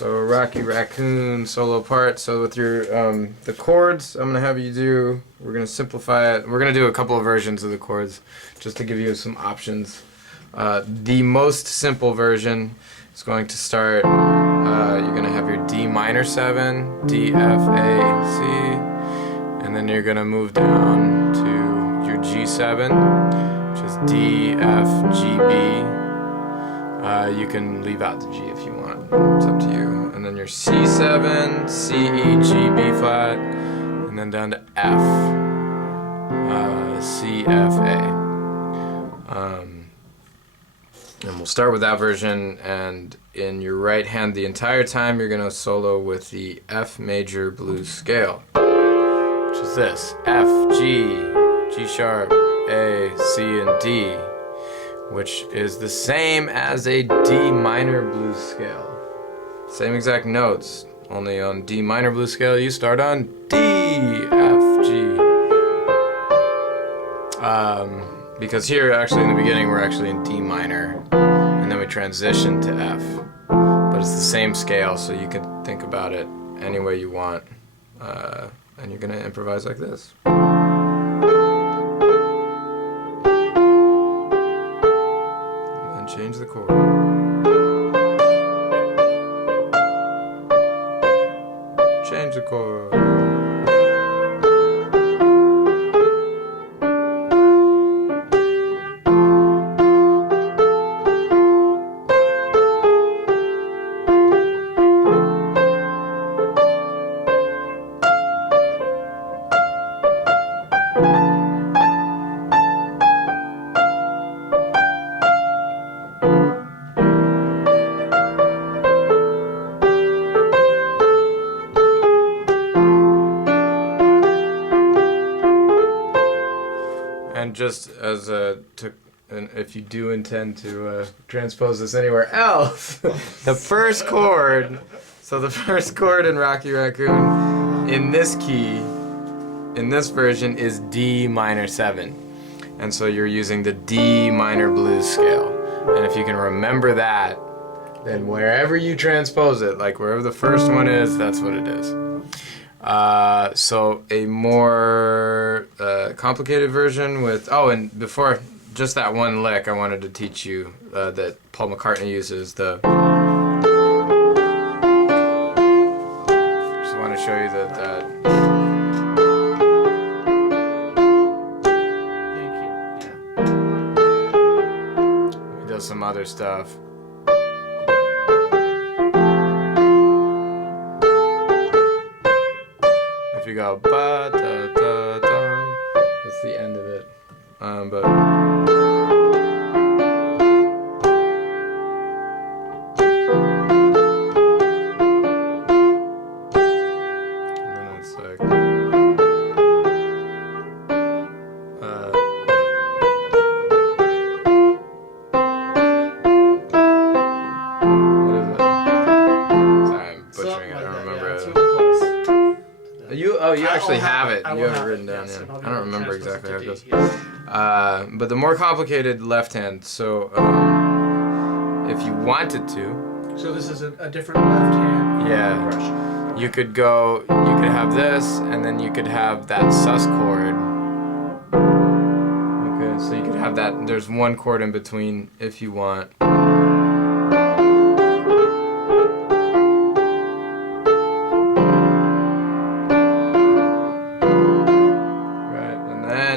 So Rocky Raccoon solo part. So with your the chords, I'm gonna have you do. We're gonna simplify it. We're gonna do a couple of versions of the chords, just to give you some options. The most simple version is going to start. You're gonna have your D minor 7, D, F, A, C, and then you're gonna move down to your G7, which is D, F, G, B. You can leave out the G if you want. It's up to you. And then your C7, C, E, G, B flat, and then down to F, C, F, A. And we'll start with that version, and in your right hand the entire time you're going to solo with the F major blues scale, which is this: F, G, G sharp, A, C, and D, which is the same as a D minor blues scale. Same exact notes, only on D minor blues scale you start on D, F, G. Because here, actually, in the beginning, we're actually in D minor, and then we transition to F. But it's the same scale, so you can think about it any way you want. And you're going to improvise like this. And then change the chord. Change the chord. And just as if you do intend to transpose this anywhere else, the first chord, so the first chord in Rocky Raccoon in this key, in this version, is D minor 7. And so you're using the D minor blues scale. And if you can remember that, then wherever you transpose it, like wherever the first one is, that's what it is. So a more complicated version with, and before just that one lick, I wanted to teach you that Paul McCartney uses the, just want to show you that he does some other stuff. If you go ba da da da, that's the end of it. But and then it's like what is it? Sorry, I'm butchering it. I don't remember it. You actually have it. You have it written down. Yeah. I don't remember exactly how it goes. But the more complicated left hand. So if you wanted to. So this is a different left hand. Yeah. Brush. You could go. You could have this, and then you could have that sus chord. Okay. So you could have that. There's one chord in between if you want.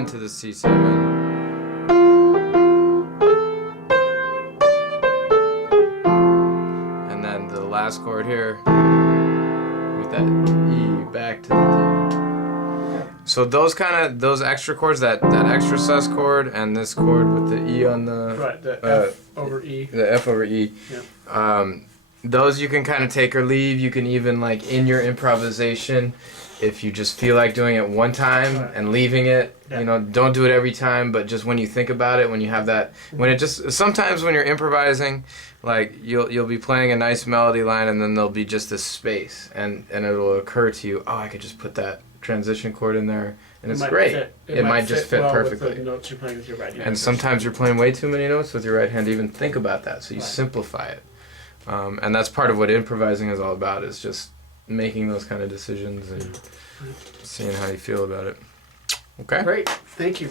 To the C7, and then the last chord here with that E back to the D. So those extra chords, that extra sus chord and this chord with the E on the the F over E. The F over E. Yeah. Those you can kind of take or leave. You can even, like, in your improvisation, if you just feel like doing it one time and leaving it, you know, don't do it every time, but just when you think about it, when you have that, when it just, sometimes when you're improvising, like, you'll be playing a nice melody line and then there'll be just this space, and it'll occur to you, oh, I could just put that transition chord in there, and it's great. It might just fit perfectly. With the notes you're playing with your right hand. And sometimes you're playing way too many notes with your right hand to even think about that, so you simplify it. And that's part of what improvising is all about, is just making those kind of decisions and seeing how you feel about it. Okay? Great. Thank you.